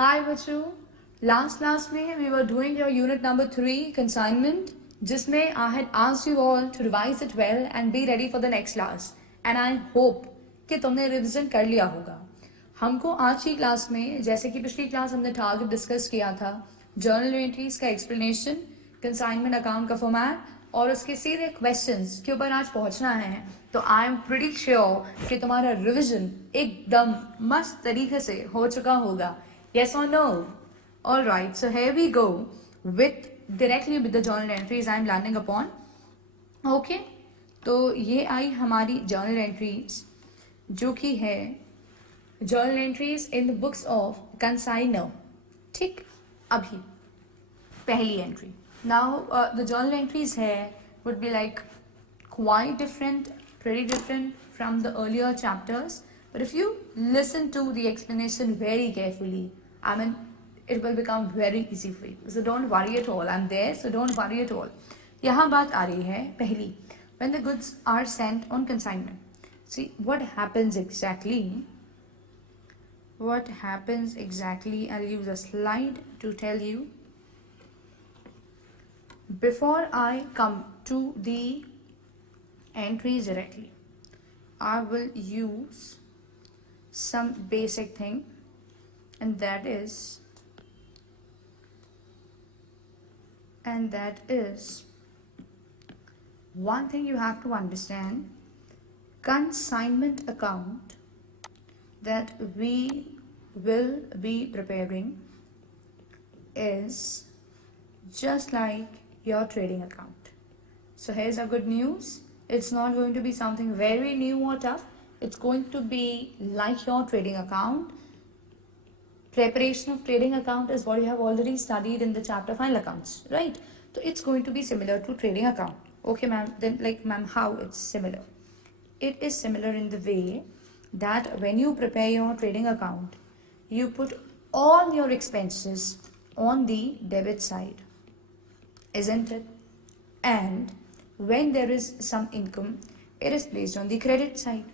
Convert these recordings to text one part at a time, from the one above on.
हाय बच्चों, last class में we were doing your unit number 3 consignment, जिसमें I had asked you all to revise it well and be ready for the next class and I hope कि तुमने revision कर लिया होगा। हमको आज की क्लास में, जैसे कि पिछली क्लास हमने टारगेट डिस्कस किया था, जर्नल एंट्रीज का एक्सप्लेनेशन, कंसाइनमेंट अकाउंट का फॉर्मेट और उसके सीधे क्वेश्चंस के ऊपर आज पहुंचना है। तो आई एम प्रीटी श्योर कि तुम्हारा रिविजन एकदम मस्त तरीके से हो चुका होगा। Yes or no? All right, so here we go with directly with the journal entries I am landing upon. Okay, तो ये आई हमारी journal entries जो कि है journal entries in the books of consignor. ठीक, अभी पहली entry. Now the journal entries here would be like quite different, pretty different from the earlier chapters. But if you listen to the explanation very carefully, I mean, it will become very easy for you. So don't worry at all. I'm there, so don't worry at all. यहाँ बात आ रही है पहली, when the goods are sent on consignment. See what happens exactly. What happens exactly? I'll use a slide to tell you. Before I come to the entries directly, I will use some basic thing, and that is one thing you have to understand. Consignment account that we will be preparing is just like your trading account. So here's a good news. It's not going to be something very new or tough. It's going to be like your trading account. Preparation of trading account is what you have already studied in the chapter final accounts, right? So it's going to be similar to trading account. Okay, ma'am. Then, like, ma'am, how it's similar? It is similar in the way that when you prepare your trading account, you put all your expenses on the debit side, isn't it? And when there is some income, it is placed on the credit side.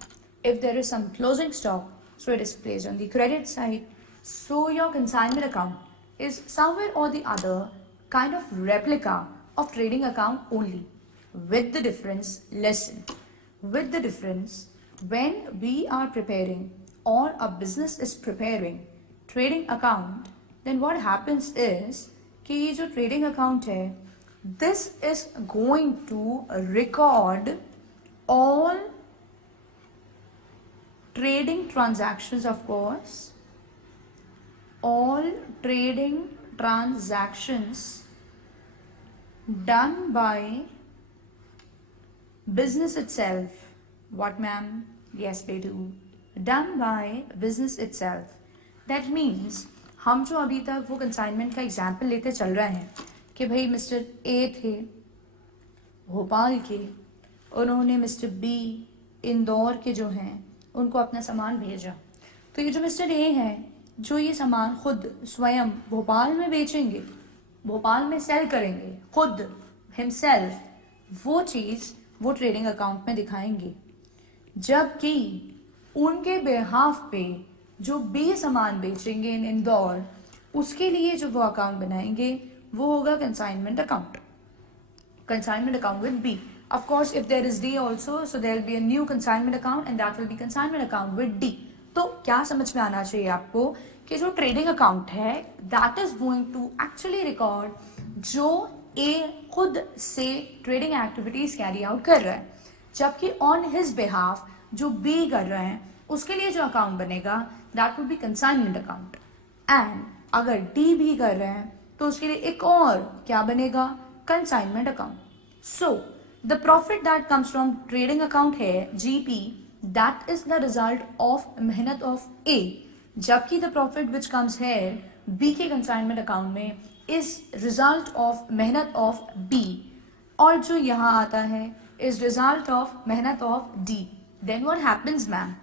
If there is some closing stock, so it is placed on the credit side. So your consignment account is somewhere or the other kind of replica of trading account only, with the difference, listen, with the difference, when we are preparing or a business is preparing trading account, then what happens is कि ये जो trading account है, this is going to record all trading transactions, of course, all trading transactions done by business itself. What, ma'am? Yes, they do. Done by business itself. That means हम जो अभी तक वो consignment का example लेते चल रहे हैं कि भाई मिस्टर ए थे भोपाल के, उन्होंने मिस्टर बी इंदौर के जो हैं उनको अपना सामान भेजा। तो ये जो मिस्टर ए हैं, जो ये सामान खुद स्वयं भोपाल में बेचेंगे, भोपाल में सेल करेंगे खुद हिमसेल्फ, वो चीज़ वो ट्रेडिंग अकाउंट में दिखाएंगे। जबकि उनके बिहाफ पे जो बी सामान बेचेंगे इन इंदौर, उसके लिए जो वो अकाउंट बनाएंगे वो होगा consignment account, consignment account with B. Of course, if there is D also, so there will be a new consignment account and that will be consignment account with D. तो क्या समझ में आना चाहिए आपको कि जो ट्रेडिंग अकाउंट है that is going to actually record जो A खुद से ट्रेडिंग एक्टिविटीज कैरी आउट कर रहा है, जबकि ऑन हिज बिहाफ जो B कर रहे हैं उसके लिए जो अकाउंट बनेगा that will be consignment account. And अगर D भी कर रहे हैं तो उसके लिए एक और क्या बनेगा, consignment account. So the profit that comes from trading account here, GP, that is the result of मेहनत of A, जबकि the profit which comes here B के consignment account में is result of मेहनत of B, और जो यहाँ आता है is result of मेहनत of D. Then what happens, ma'am?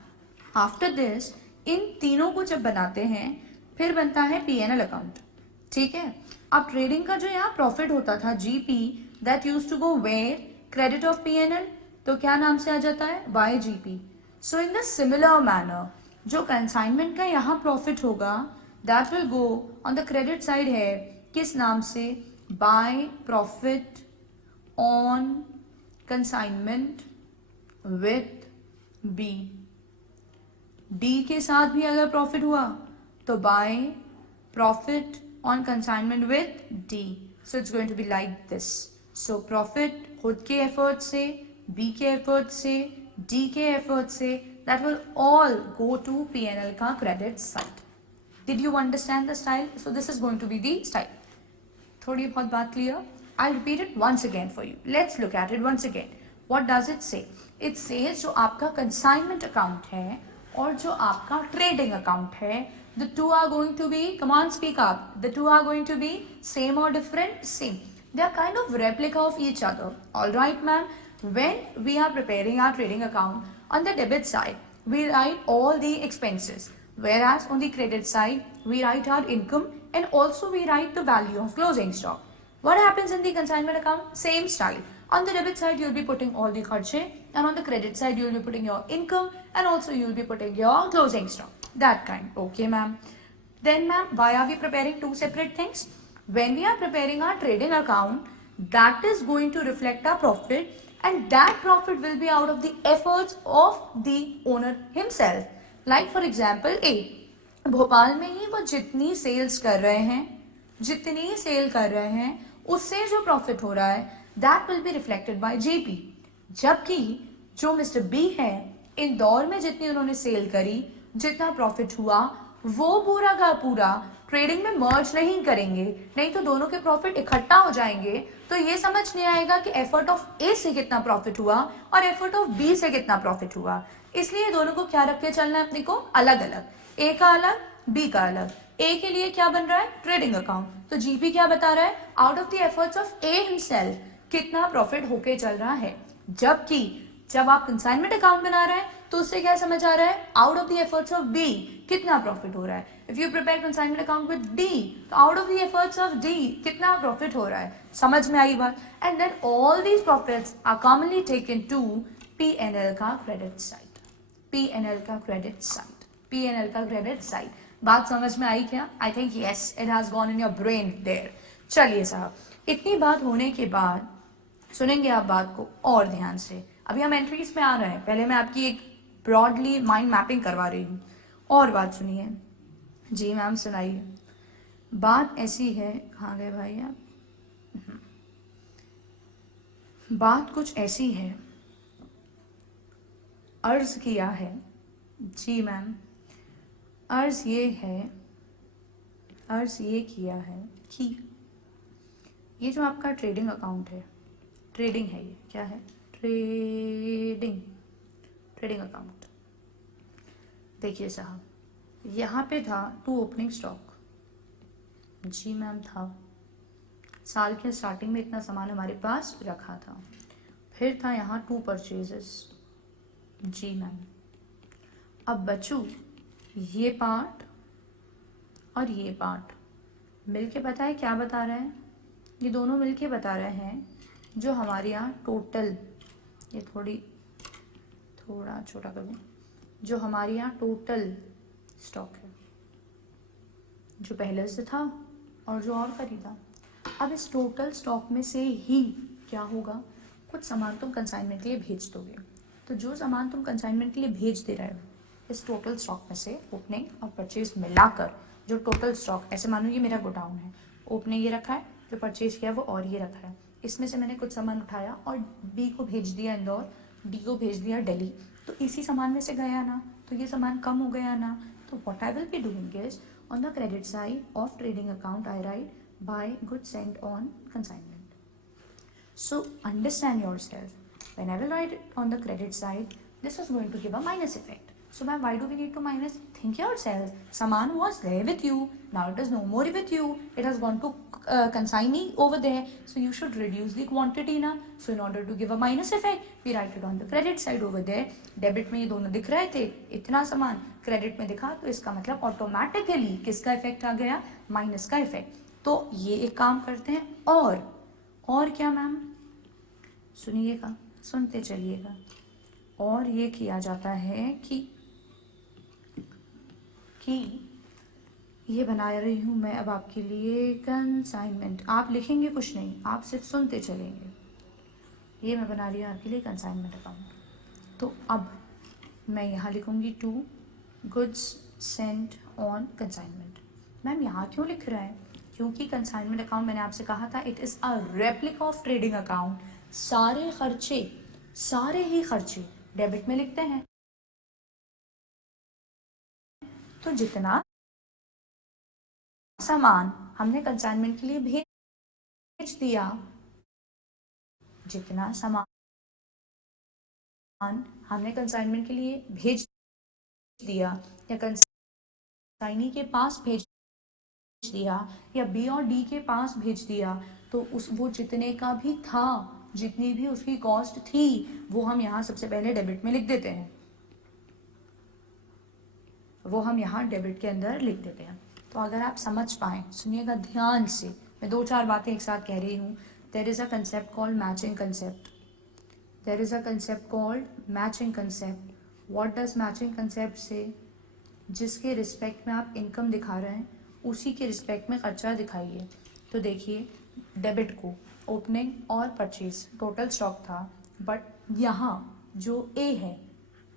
After this इन तीनों को जब बनाते हैं फिर बनता है P&L account. ठीक है, अब ट्रेडिंग का जो यहाँ प्रॉफिट होता था GP, that use to go where credit of P&L, तो क्या नाम से आ जाता है by GP. So in the similar manner जो कंसाइनमेंट का यहाँ प्रॉफिट होगा that will go on the credit side है किस नाम से, by profit on consignment with B. D के साथ भी अगर प्रॉफिट हुआ तो by profit on consignment with D. So it's going to be like this. So profit खुद के एफर्ट से, बी के एफर्ट से, डी के एफर्ट से, that will all go to P&L का credit side. Did you understand the style? So this is going to be the style. थोड़ी बहुत बात clear? I'll repeat it once again for you. Let's look at it once again. What does it say? It says जो आपका consignment account है और जो आपका trading account है, the two are going to be, come on speak up, the two are going to be same or different? Same. They are kind of replica of each other. Alright ma'am, when we are preparing our trading account, on the debit side, we write all the expenses. Whereas on the credit side, we write our income and also we write the value of closing stock. What happens in the consignment account? Same style. On the debit side, you'll be putting all the kharche, and on the credit side, you'll be putting your income, and also you'll be putting your closing stock. That kind. Okay, ma'am. Then, ma'am, why are we preparing two separate things? When we are preparing our trading account, that is going to reflect our profit, and that profit will be out of the efforts of the owner himself. Like for example, A. Bhopal में ही वो जितनी sales कर रहे हैं, जितनी cell कर रहे हैं, उससे जो प्रॉफिट हो रहा है, that will be reflected by JP. जबकि जो मिस्टर बी है, इंदौर में जितनी उन्होंने सेल करी, जितना प्रॉफिट हुआ, वो पूरा का पूरा ट्रेडिंग में मर्ज नहीं करेंगे, नहीं तो दोनों के प्रॉफिट इकट्ठा हो जाएंगे, तो ये समझ नहीं आएगा कि एफर्ट ऑफ ए से कितना प्रॉफिट हुआ और एफर्ट ऑफ बी से कितना प्रॉफिट हुआ। इसलिए दोनों को क्या रख के चलना है अपने को, अलग अलग, ए का अलग, बी का अलग। ए के लिए क्या बन रहा है, ट्रेडिंग अकाउंट, तो जीपी क्या बता रहा है, out of the efforts of A himself कितना प्रॉफिट होके चल रहा है। जबकि जब आप कंसाइनमेंट अकाउंट बना रहे हैं तो उससे क्या समझ आ रहा है, out of the efforts of B कितना प्रॉफिट हो रहा है। If you prepare consignment account with D, तो out of the efforts of D कितना प्रॉफिट हो रहा है। समझ में आई बात? And then all these profits are commonly taken to P&L का क्रेडिट साइड, P&L का क्रेडिट साइड, P&L का क्रेडिट साइड। बात समझ में आई क्या? I think yes, it has gone in your brain there. चलिए साहब, इतनी बात होने के बाद सुनेंगे आप बात को और ध्यान से। अभी हम एंट्रीज में आ रहे हैं, पहले मैं आपकी एक ब्रॉडली माइंड मैपिंग करवा रही हूँ। और बात सुनिए जी मैम, सुनाइए। बात ऐसी है, कहाँ गए भाई आप? बात कुछ ऐसी है, अर्ज किया है जी मैम, अर्ज ये है, अर्ज ये किया है कि ये जो आपका ट्रेडिंग अकाउंट है, ट्रेडिंग है, ये क्या है, ट्रेडिंग, ट्रेडिंग अकाउंट। देखिए साहब, यहाँ पे था टू ओपनिंग स्टॉक जी मैम, था साल के स्टार्टिंग में इतना सामान हमारे पास रखा था। फिर था यहाँ टू परचेजेस जी मैम। अब बच्चों, ये पार्ट और ये पार्ट मिलके पता है क्या बता रहे हैं, ये दोनों मिलके बता रहे हैं जो हमारे यहाँ टोटल, ये थोड़ा छोटा करूँ, जो हमारे यहाँ टोटल स्टॉक है, जो पहले से था और जो और खरीदा। अब इस टोटल स्टॉक में से ही क्या होगा, कुछ सामान तुम कंसाइनमेंट के लिए भेज दोगे, तो जो सामान तुम कंसाइनमेंट के लिए भेज दे रहे हो, इस टोटल स्टॉक में से ओपनिंग और परचेज मिलाकर जो टोटल स्टॉक, ऐसे मानो ये मेरा गोडाउन है, ओपनिंग ये रखा है, जो परचेज किया वो और ये रखा है, इसमें से मैंने कुछ सामान उठाया और बी को भेज दिया इंदौर, डी को भेज दिया दिल्ली, तो इसी सामान में से गया ना, तो ये सामान कम हो गया ना। तो what I will be doing is, on the credit side of trading account I write by goods sent on consignment. So understand yourself, when I will write it on the credit side, this is going to give a minus effect. So ma'am, why do we need to minus? Think yourself. Saman was there with you. Now it is no more with you. It has gone to consignee over there. So you should reduce the quantity now. So in order to give a minus effect, we write it on the credit side over there. Debit में ये दोनों दिख रहे थे, इतना सामान credit में दिखा, तो इसका मतलब ऑटोमेटिकली किसका इफेक्ट आ गया, माइनस का इफेक्ट। तो ये एक काम करते हैं। और क्या मैम, सुनिएगा, सुनते चलिएगा। और ये किया जाता है कि ये बना रही हूँ मैं अब आपके लिए कंसाइनमेंट। आप लिखेंगे कुछ नहीं, आप सिर्फ सुनते चलेंगे। ये मैं बना रही हूँ आपके लिए कंसाइनमेंट अकाउंट। तो अब मैं यहाँ लिखूँगी to goods sent on consignment. Ma'am यहाँ क्यों लिख रहा है? क्योंकि कंसाइनमेंट अकाउंट मैंने आपसे कहा था it is a replica of trading account. सारे ही खर्चे डेबिट में लिखते हैं। तो जितना सामान हमने कंसाइनमेंट के लिए भेज दिया, जितना सामान हमने कंसाइनमेंट के लिए भेज दिया या कंसाइनी के पास भेज दिया या बी और डी के पास भेज दिया, तो उस वो जितने का भी था, जितनी भी उसकी कॉस्ट थी, वो हम यहाँ सबसे पहले डेबिट में लिख देते हैं। वो हम यहाँ डेबिट के अंदर लिख देते हैं। तो अगर आप समझ पाएँ, सुनिएगा ध्यान से, मैं 2-4 बातें एक साथ कह रही हूँ। There is a concept called matching concept. There is a concept called matching concept. What does matching concept say? जिसके रिस्पेक्ट में आप इनकम दिखा रहे हैं, उसी के रिस्पेक्ट में खर्चा दिखाइए। तो देखिए, डेबिट को ओपनिंग और परचेज टोटल स्टॉक था, बट यहाँ जो ए है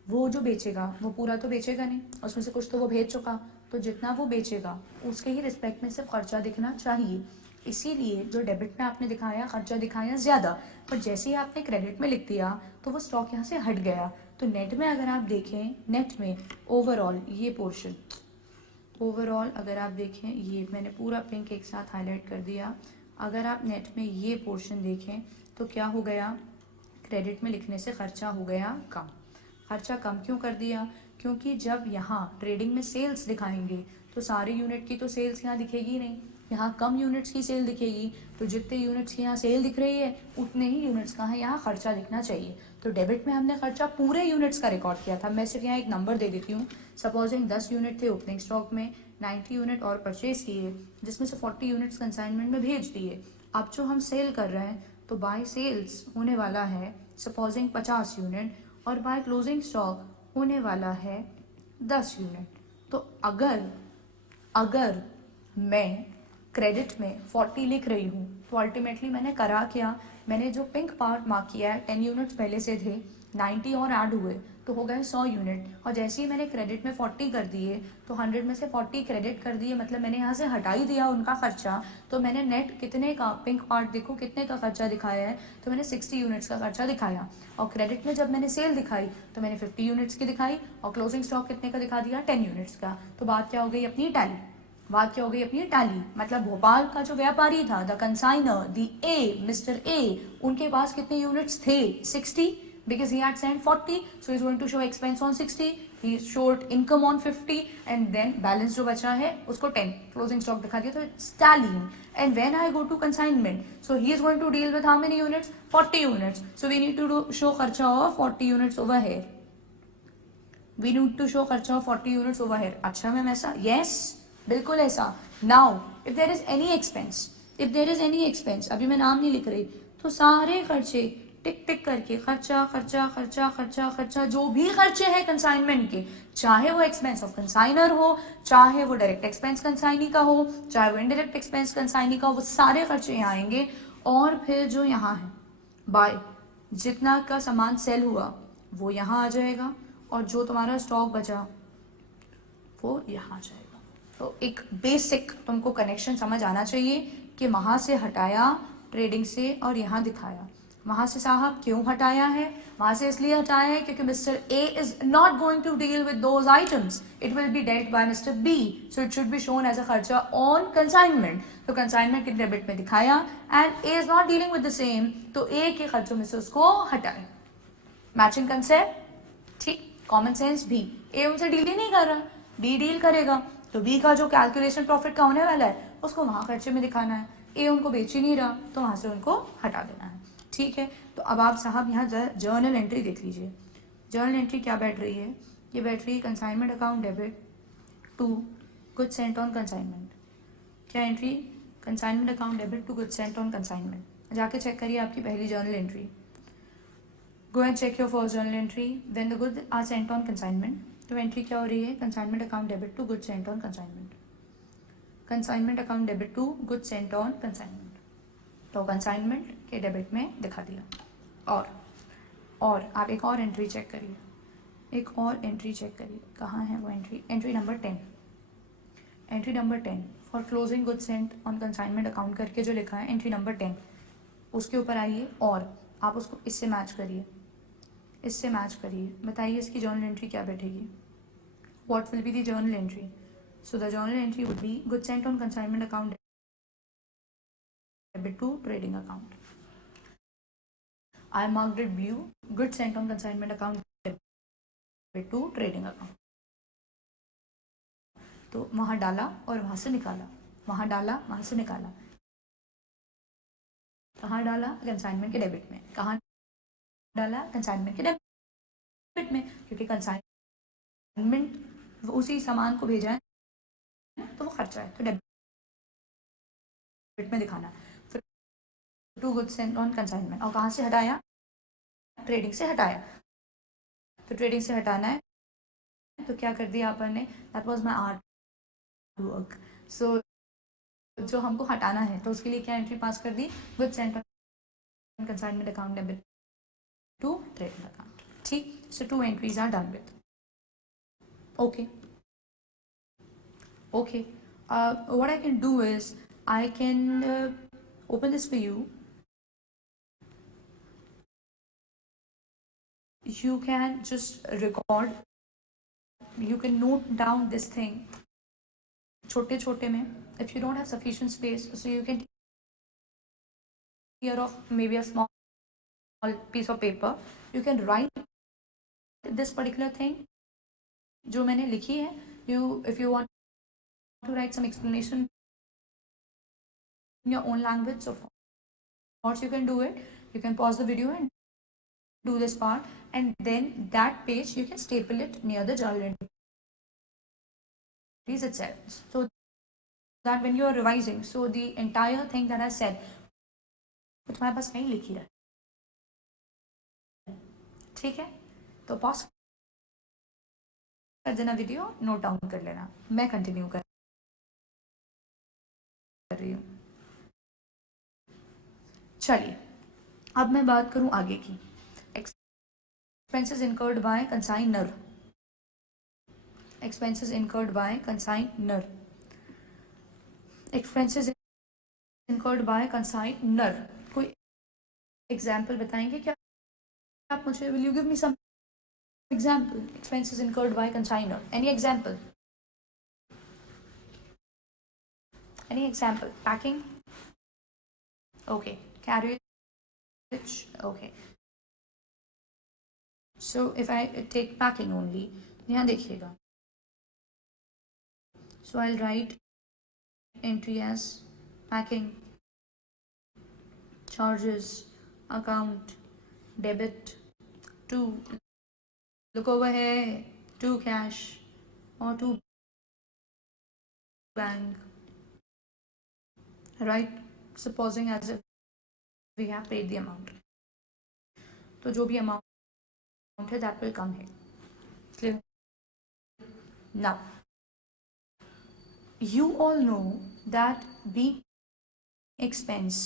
वो जो बेचेगा वो पूरा तो बेचेगा नहीं, उसमें से कुछ तो वो भेज चुका, तो जितना वो बेचेगा उसके ही रिस्पेक्ट में सिर्फ खर्चा दिखना चाहिए। इसीलिए जो डेबिट में आपने दिखाया खर्चा दिखाया ज़्यादा, पर जैसे ही आपने क्रेडिट में लिख दिया तो वो स्टॉक यहाँ से हट गया। तो नेट में अगर आप देखें, नेट में ओवरऑल ये पोर्शन, ओवरऑल अगर आप देखें, ये मैंने पूरा पिंक एक साथ हाईलाइट कर दिया। अगर आप नेट में ये पोर्शन देखें तो क्या हो गया, क्रेडिट में लिखने से खर्चा हो गया कम। खर्चा कम क्यों कर दिया? क्योंकि जब यहाँ ट्रेडिंग में सेल्स दिखाएंगे तो सारे यूनिट की तो सेल्स यहाँ दिखेगी नहीं, यहाँ कम यूनिट्स की सेल दिखेगी। तो जितने यूनिट्स की यहाँ सेल दिख रही है उतने ही यूनिट्स का है यहाँ खर्चा दिखना चाहिए। तो डेबिट में हमने खर्चा पूरे यूनिट्स का रिकॉर्ड किया था। मैं सिर्फ यहाँ एक नंबर दे देती हूँ। सपोजिंग 10 यूनिट थे ओपनिंग स्टॉक में, 90 यूनिट और परचेज किए, जिसमें से 40 यूनिट्स कंसाइनमेंट में भेज दिए। अब जो हम सेल कर रहे हैं तो बाय सेल्स होने वाला है सपोजिंग 50 यूनिट और बाय क्लोजिंग स्टॉक होने वाला है 10 यूनिट। तो अगर मैं क्रेडिट में 40 लिख रही हूँ तो अल्टीमेटली मैंने करा क्या, मैंने जो पिंक पार्ट मार्क किया है 10 यूनिट्स पहले से थे, 90 और ऐड हुए तो हो गए 100 यूनिट। और जैसे ही मैंने क्रेडिट में 40 कर दिए तो 100 में से 40 क्रेडिट कर दिए, मतलब मैंने यहाँ से हटा ही दिया उनका खर्चा। तो मैंने नेट कितने का, पिंक पार्ट देखो कितने का खर्चा दिखाया है, तो मैंने 60 यूनिट्स का खर्चा दिखाया। और क्रेडिट में जब मैंने सेल दिखाई तो मैंने 50 यूनिट्स की दिखाई और क्लोजिंग स्टॉक कितने का दिखा दिया, 10 यूनिट्स का। तो बात क्या हो गई अपनी, टैली। बात क्या हो गई अपनी, टैली। मतलब भोपाल का जो व्यापारी था, the consignor, the A, Mr A, उनके पास कितने यूनिट्स थे, 60, because he had sent 40, so he's going to show expense on 60, he showed income on 50, and then balance जो बचा है उसको 10 closing stock दिखा दिया, तो it's tallying. And when I go to consignment, so he is going to deal with how many units, 40 units, so we need to show खर्चा of 40 units over here. We need to show खर्चा of 40 units over here. अच्छा ma'am ऐसा? Yes, बिल्कुल ऐसा। Now if there is any expense, अभी मैं नाम नहीं लिख रही, तो सारे खर्चे टिक टिक करके खर्चा खर्चा खर्चा खर्चा खर्चा, जो भी खर्चे हैं कंसाइनमेंट के, चाहे वो एक्सपेंस ऑफ कंसाइनर हो, चाहे वो डायरेक्ट एक्सपेंस कंसाइनी का हो, चाहे वो इनडायरेक्ट एक्सपेंस कंसाइनी का हो, वो सारे खर्चे यहाँ आएंगे। और फिर जो यहाँ है बाय, जितना का सामान सेल हुआ वो यहाँ आ जाएगा और जो तुम्हारा स्टॉक बचा वो यहाँ आ जाएगा। तो एक बेसिक तुमको कनेक्शन समझ आना चाहिए कि वहाँ से हटाया ट्रेडिंग से और यहाँ दिखाया। वहाँ से साहब क्यों हटाया है? वहाँ से इसलिए हटाया है क्योंकि Mr A is not going to deal with those items, it will be dealt by Mr B, so it should be shown as a खर्चा ऑन कंसाइनमेंट। तो कंसाइनमेंट के डेबिट में दिखाया and A is not dealing with the same, तो A के खर्चों में से उसको हटाए। मैचिंग कंसेप्ट, ठीक। कॉमन सेंस भी, ए उनसे डील ही नहीं कर रहा, बी डील करेगा, तो बी का जो कैलकुलेशन प्रॉफिट का होने वाला है उसको वहाँ खर्चे में दिखाना है। ए उनको बेच ही नहीं रहा तो वहाँ से उनको हटा देना है, ठीक है। तो अब आप साहब यहाँ जर्नल एंट्री देख लीजिए। जर्नल एंट्री क्या बैठ रही है? ये बैठ रही है consignment account debit to goods sent on consignment. क्या entry? Consignment account debit to goods sent on consignment. जाके चेक करिए आपकी पहली journal entry. Go and check your first journal entry when the goods are sent on consignment. तो entry क्या हो रही है? Consignment account debit to goods sent on consignment. Consignment account debit to goods sent on consignment, तो consignment के debit में दिखा दिया। और आप एक और एंट्री चेक करिए, एक और एंट्री चेक करिए, कहाँ है वो entry? Entry number 10, entry number 10 for closing goods sent on consignment account करके जो लिखा है एंट्री नंबर 10, उसके ऊपर आइए और आप उसको इससे मैच करिए, इससे मैच करिए, बताइए इसकी जर्नल एंट्री क्या बैठेगी? What will be the journal entry? So the journal entry would be goods sent on consignment account debit to trading account. I marked it blue, goods sent on consignment account debit to trading account। तो वहां डाला और वहां से निकाला, वहां डाला वहां से निकाला, कहाँ डाला? कंसाइनमेंट के डेबिट में। कहाँ डाला? कंसाइनमेंट के डेबिट में, क्योंकि कंसाइनमेंट उसी सामान को भेजा है तो वो खर्चा है, तो डेबिट में दिखाना। फिर to goods sent on consignment, और कहाँ से हटाया? ट्रेडिंग से हटाया। तो ट्रेडिंग से हटाना है तो क्या कर दिया अपन ने? That was my art work. सो जो हमको हटाना है तो उसके लिए क्या एंट्री पास कर दी? Goods sent on consignment account debit to trading account. ठीक, so 2 entries are done with. Okay okay, what I can do is I can open this for you. You can just record, you can note down this thing छोटे छोटे में। if you don't have sufficient space, so you can take care of maybe a small piece of paper, you can write this particular thing जो मैंने लिखी है। if you want to write some explanation in your own language, so of course you can do it. You can pause the video and do this part, and then that page you can staple it near the journal entries itself, so that when you are revising, so the entire thing that I said वो तुम्हारे पास कहीं लिखी रहे। ठीक है, तो pause कर देना वीडियो, नोट डाउन कर लेना, मैं कंटिन्यू कर रही हूँ। चलिए अब मैं बात करूं आगे की। Expenses incurred by consignor, expenses incurred by consignor, expenses incurred by consignor. कोई एग्जाम्पल बताएंगे क्या आप मुझे? Will you give me some example? Expenses incurred by consignor, any example? Any example? Packing, okay, carriage, okay, so if I take packing only, यहाँ देखिएगा, so I'll write entry as packing charges account debit to, look over here, to cash or to bank, right? Supposing as if we have paid the amount, तो जो भी amount है that will come here. Clear? Now you all know that being expense,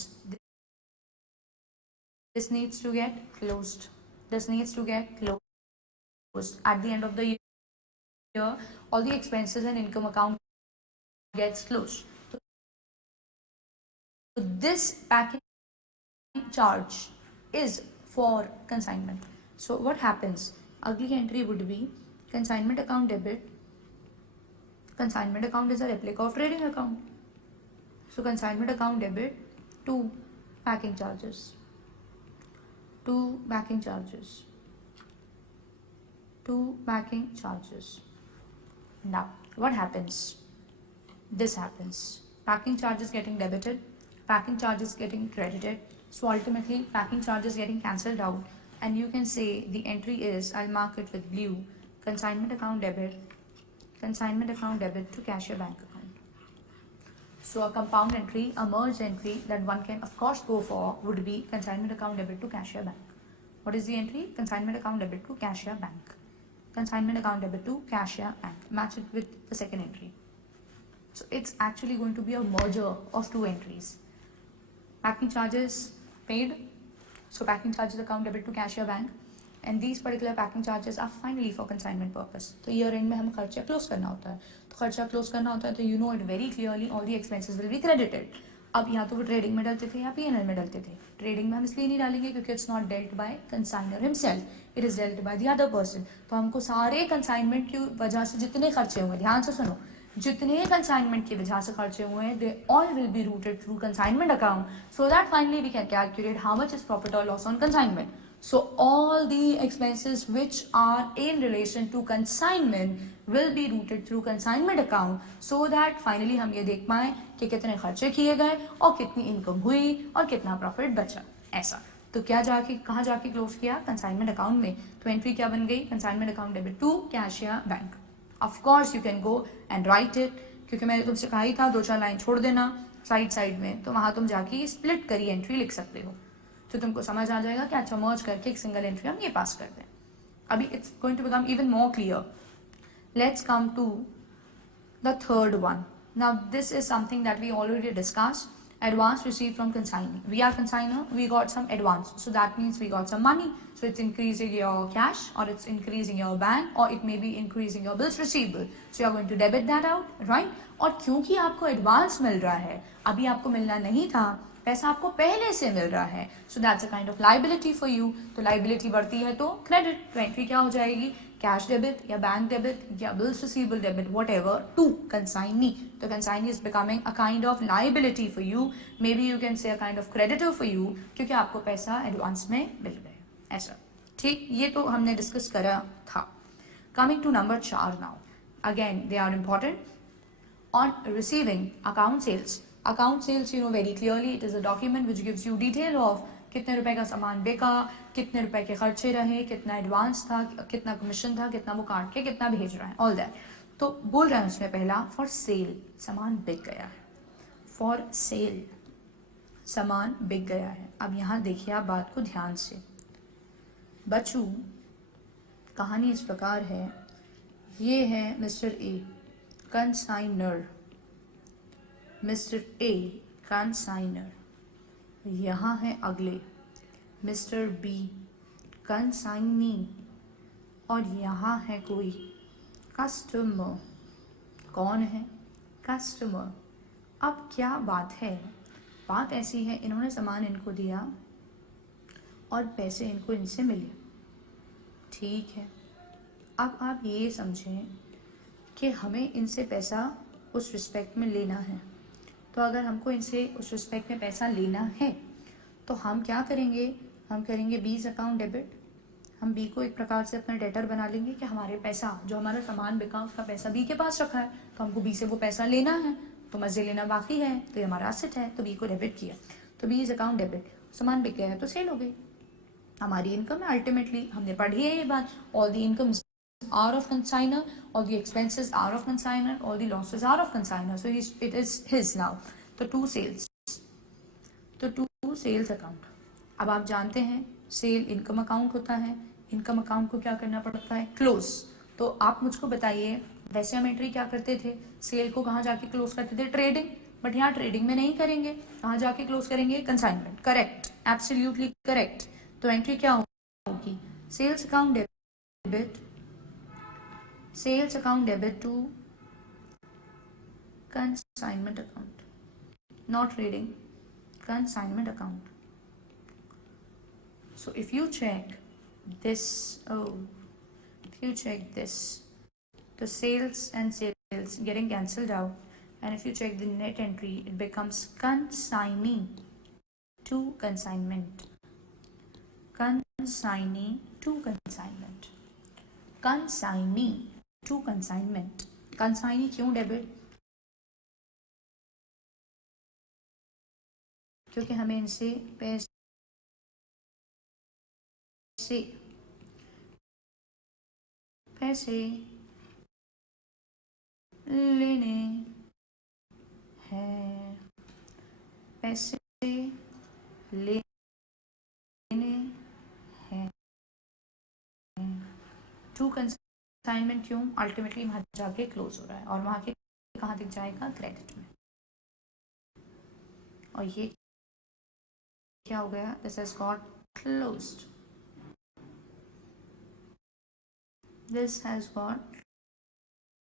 this needs to get closed, this needs to get closed at the end of the year. All the expenses and income account gets closed. So this packing charge is for consignment. So what happens? Ugly entry would be consignment account debit. Consignment account is a replica of trading account. So consignment account debit to packing charges, to packing charges, to packing charges. Now what happens? This happens. Packing charges getting debited, packing charges getting credited. So ultimately packing charges getting cancelled out, and you can say the entry is, I'll mark it with blue, consignment account debit to cashier bank account. So a compound entry, a merged entry that one can of course go for would be consignment account debit to cashier bank. What is the entry? Consignment account debit to cashier bank. Consignment account debit to cashier bank. Match it with the second entry. So it's actually going to be a merger of two entries. Packing charges paid. So packing charges account debit to cashier bank. And these particular packing charges are finally for consignment purpose. तो year and में हमें खर्चा close करना होता है. तो खर्चा close करना होता है तो you know it very clearly all the expenses will be credited. अब या तो वो ट्रेडिंग में डलते थे या पीएनएल में डलते थे. ट्रेडिंग में हम इसलिए नहीं डालेंगे क्योंकि it's not dealt by consignor himself, it is dealt by the other person. तो हमको सारे कंसाइनमेंट की वजह से जितने खर्चे हुए, ध्यान से सुनो, जितने कंसाइनमेंट की वजह से खर्चे हुए हैं, they all will be routed through consignment account, so that finally we can calculate how much is profit or loss on consignment. So all the expenses which are in relation to consignment will be routed through consignment account, so that finally हम ये देख पाएं कि कितने खर्चे किए गए और कितनी इनकम हुई और कितना प्रॉफिट बचा. ऐसा तो क्या जाके कहाँ जाके क्लोज किया? कंसाइनमेंट अकाउंट में. तो एंट्री क्या बन गई? Consignment account debit to cash or bank. Of course you can go and write it, क्योंकि मैंने तुमसे कहा ही था 2-4 लाइन छोड़ देना साइड में, तो वहाँ तुम जाके स्प्लिट करी एंट्री लिख सकते हो. तो तुमको समझ आ जाएगा कि अच्छा मर्ज करके एक सिंगल एंट्री हम ये पास कर दें. अभी it's going to become even more clear. Let's come to the third one. Now this is something that we already discuss. Advance received from consignee. We are consigner, we got some advance. So that means we got some money. So it's increasing your cash, or it's increasing your bank, or it may be increasing your bills receivable. So you are going to debit that out, right? और क्योंकि आपको advance मिल रहा है, अभी आपको मिलना नहीं था, पैसा आपको पहले से मिल रहा है, so that's a kind of liability for you. तो लाइबिलिटी बढ़ती है तो क्रेडिट. तो एंट्री क्या हो जाएगी? कैश डेबिट या बैंक डेबिट या bills receivable debit, whatever, to consignee. तो consignee is becoming a kind of liability for you. Maybe you can say a kind of creditor for you, क्योंकि आपको पैसा advance में मिल गया. ऐसा ठीक, ये तो हमने डिस्कस करा था. Coming to number 4 now. Again they are important. On receiving account sales, account sales you know very clearly, it is a document which gives you detail of कितने रुपए का सामान बिका, कितने रुपए के खर्चे रहे, कितना एडवांस था, कितना कमीशन था, कितना वो काट के कितना भेज रहा है, ऑल दैट. तो बोल रहे हैं उसमें पहला फॉर सेल, सामान बिक गया है. फॉर सेल, सामान बिक गया है. अब यहाँ देखिए आप बात को ध्यान से. बच्चों, कहानी इस प्रकार है. ये है Mr A consignor, Mr A consignor. यहाँ है अगले मिस्टर बी कंसाइनी, और यहाँ है कोई कस्टमर. कौन है? कस्टमर. अब क्या बात है? बात ऐसी है, इन्होंने सामान इनको दिया और पैसे इनको इनसे मिले. ठीक है. अब आप ये समझें कि हमें इनसे पैसा उस रिस्पेक्ट में लेना है. तो अगर हमको इनसे उस रिस्पेक्ट में पैसा लेना है तो हम क्या करेंगे? हम करेंगे बीज अकाउंट डेबिट. हम बी को एक प्रकार से अपना डेटर बना लेंगे कि हमारे पैसा, जो हमारा सामान बिका उसका पैसा बी के पास रखा है, तो हमको बी से वो पैसा लेना है, तो मज़े लेना बाकी है, तो ये हमारा असेट है, तो बी को डेबिट किया. तो बीज अकाउंट डेबिट, सामान बिक गया है तो सेल हो गई, हमारी इनकम है. अल्टीमेटली हमने पढ़ी है ये बात, all the incomes are of consigner, all the expenses are of consigner, all the losses are of consigner, so it is his now. तो टू सेल्स, तो टू सेल्स अकाउंट. अब आप जानते हैं सेल इनकम अकाउंट होता है, income account को क्या करना पड़ता है? क्लोज. तो आप मुझको बताइए, वैसे हम एंट्री क्या करते थे? सेल को कहाँ जाके क्लोज करते थे? ट्रेडिंग. बट यहाँ ट्रेडिंग में नहीं करेंगे, कहाँ जाके क्लोज करेंगे? कंसाइनमेंट. Correct, absolutely correct. तो एंट्री क्या होगी? Sales account debit, sales account debit to consignment account, not trading, consignment account. So if you check this, if you check this, the sales and sales getting cancelled out, and if you check the net entry, it becomes consignee to consignment, consignee to consignment, consignee to consignment. Consignee क्यों debit? क्योंकि हमें इनसे पैसे लेने हैं, पैसे लेने हैं. टू कंसाइनमेंट क्यों? अल्टीमेटली वहाँ जाके क्लोज हो रहा है, और वहाँ के कहाँ तक जाएगा, क्रेडिट में। और ये क्या हो गया, this has got closed, this has got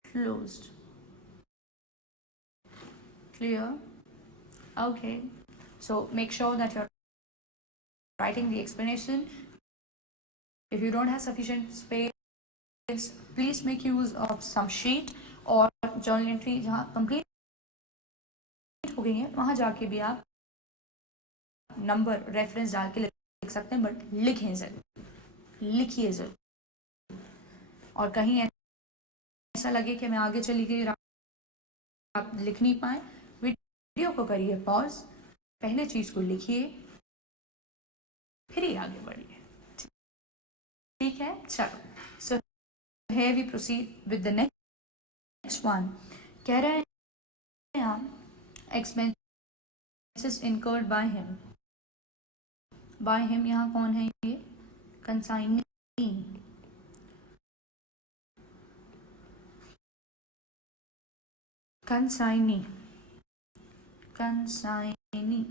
closed, clear? Okay, so make sure that you're writing the explanation. If you don't have sufficient space, please make use of some sheet or journal entry जहाँ complete हो गई है वहाँ जाके भी आप number reference डाल के लिख सकते हैं, बट लिखें जरूर, लिखिए जरूर। और कहीं ऐसा लगे कि मैं आगे चली गई, आप लिख नहीं पाए, वीडियो को करिए पॉज, पहले चीज को लिखिए, फिर ही आगे बढ़िए। ठीक है, चलो। सो here we proceed with the next one. कह रहे हैं आप expenses incurred by him. by him यहाँ कौन है, ये कंसाइनी, कंसाइनी, कंसाइनी